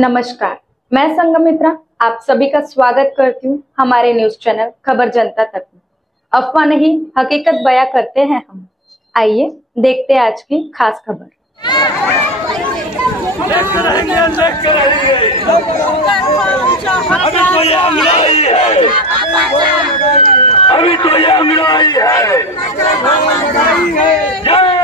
नमस्कार, मैं संगमित्रा आप सभी का स्वागत करती हूँ हमारे न्यूज चैनल खबर जनता तक में। अफवाह नहीं हकीकत बयां करते हैं हम। आइए देखते हैं आज की खास खबर। अभी तो ये अंगड़ाई है। जय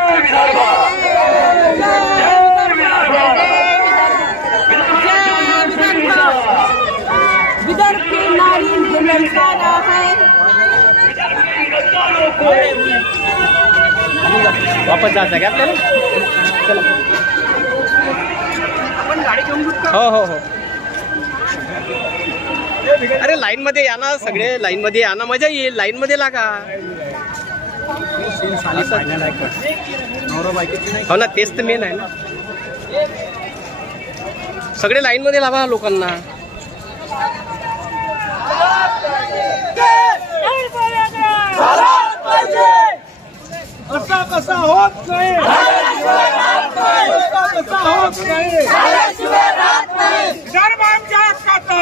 विदर्भ, विदर्भ की नारी ने ललकारा है। वापस जायचं का आपल्याला? चला आपण गाडी घेऊन हो. अरे लाईन मध्ये या ना, सगळे लाईन मध्ये या ना, मजा येईल. लाईन मध्ये लागा. हो ना, तेच तर मेन आहे ना. सगळे लाईन मध्ये लावा लोकांना. असा कसा होत नाही, कसा होत नाही. विदर्भ आमच्या हक्काचा,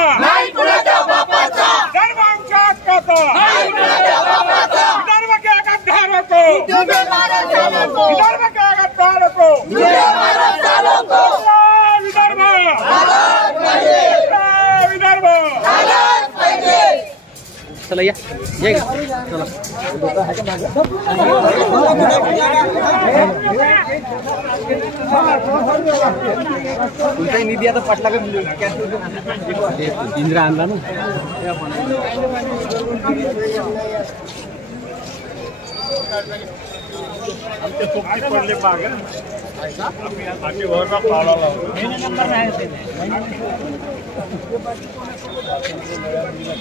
विदर्भ आमच्या हक्काचा. विदर्भ के गद्दारों को, विदर्भ के गद्दारों को. विदर्भ, विदर्भ. चला या चला. तुमचाही निधी आता पटला का? इंदिरा आणला ना. पडले मागे आम्ही वरचा पावला लावतो.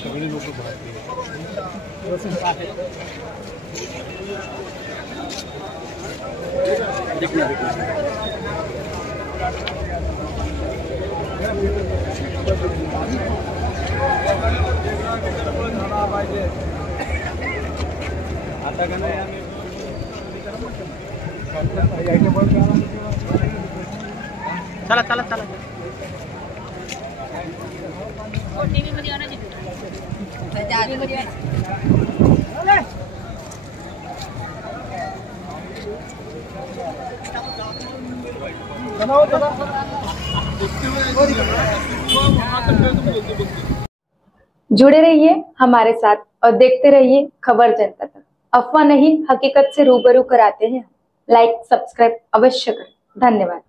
सगळे लोक आता का नाही आम्ही चला चला चला. टीव्ही मध्ये आणा तिथे. जुड़े रहिए हमारे साथ और देखते रहिए खबर जनता तक। अफवाह नहीं हकीकत से रूबरू कराते हैं। लाइक सब्सक्राइब अवश्य करें। धन्यवाद।